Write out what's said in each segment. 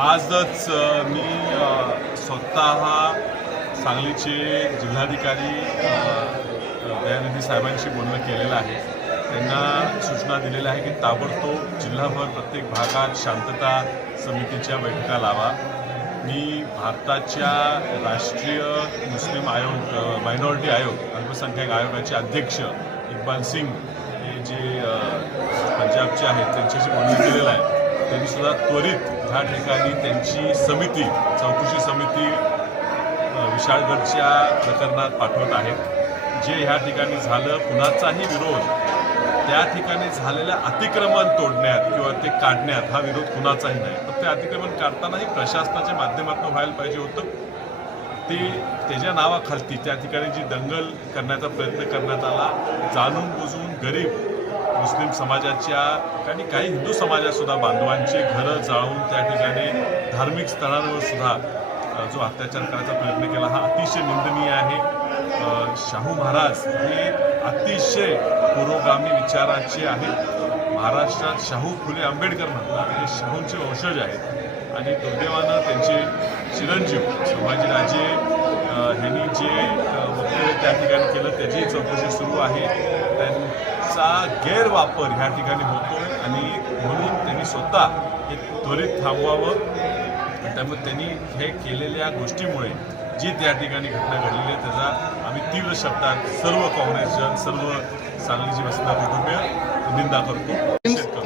आजच मी स्वतः सांगलीचे जिल्हाधिकारी दयानिधी साहेबांशी बोलणं केलेलं आहे. त्यांना सूचना दिलेल्या आहे की ताबडतोब जिल्हाभर प्रत्येक भागात शांतता समितीच्या बैठका लावा. मी भारताच्या राष्ट्रीय मुस्लिम आयोग मायनॉरिटी आयोग अल्पसंख्याक आयोगाचे अध्यक्ष इक्बाल सिंग हे जे पंजाबचे आहेत त्यांच्याशी बोलणं केलेलं आहे. तरीसुद्धा त्वरित ह्या ठिकाणी त्यांची समिती चौकशी समिती विशाळगडच्या प्रकरणात पाठवत आहेत जे ह्या ठिकाणी झालं कुणाचाही विरोध त्या ठिकाणी झालेलं अतिक्रमण तोडण्यात किंवा ते काढण्यात हा विरोध कुणाचाही नाही. पण ते अतिक्रमण काढतानाही प्रशासनाच्या माध्यमातून व्हायला पाहिजे होतं. ते त्याच्या नावाखालती त्या ठिकाणी जी दंगल करण्याचा प्रयत्न करण्यात आला जाणून बुजून गरीब मुस्लिम समाजाच्या आणि काही हिंदू समाजातसुद्धा बांधवांची घरं जाळून त्या ठिकाणी धार्मिक स्थळांवर सुद्धा जो अत्याचार करायचा प्रयत्न केला हा अतिशय निंदनीय आहे. शाहू महाराज हे अतिशय पुरोगामी विचाराचे आहेत. महाराष्ट्रात शाहू फुले आंबेडकर म्हणतात हे शाहूंचे वंशज आहेत. आणि दुर्दैवानं त्यांचे चिरंजीव संभाजीराजे ह्यांनी जे वक्तव्य त्या ठिकाणी केलं त्याची चौकशी सुरू आहे. त्यांनी चा गैरवापर ह्या ठिकाणी होतो आणि म्हणून त्यांनी स्वतः हे त्वरित थांबवावं त्यामुळे त्यांनी हे केलेल्या गोष्टीमुळे जी त्या ठिकाणी घटना घडलेली आहे त्याचा आम्ही तीव्र शब्दात सर्व काँग्रेसजन सर्व सांगलीची वसंत कुटुंबीय निंदा करतो.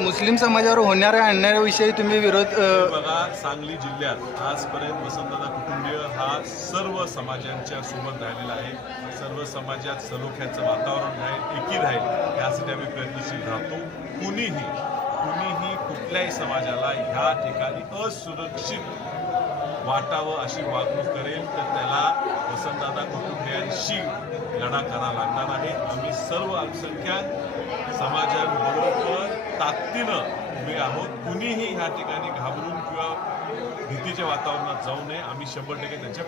मुस्लिम समाजावर होणाऱ्या अन्यायाविषयी तुम्ही विरोध बघा सांगली जिल्ह्यात आजपर्यंत वसंतदादा कुटुंबीय हा सर्व समाजांच्या सोबत राहिलेला आहे. सर्व समाजात सलोख्याचं वातावरण राहील एकी राहील यासाठी आम्ही प्रयत्नशील राहतो. कुणीही कुणीही कुठल्याही समाजाला ह्या ठिकाणी असुरक्षित वाटावं अशी वागणूक करेल तर त्याला वसंतदादा कुटुंबियांशी लढा करावा लागणार आहे. आम्ही सर्व अल्पसंख्याक समाज ताकदीनं उभे आहोत. कुणीही ह्या ठिकाणी घाबरून किंवा भीतीच्या वातावरणात जाऊ नये. आम्ही शंभर टक्के त्यांच्या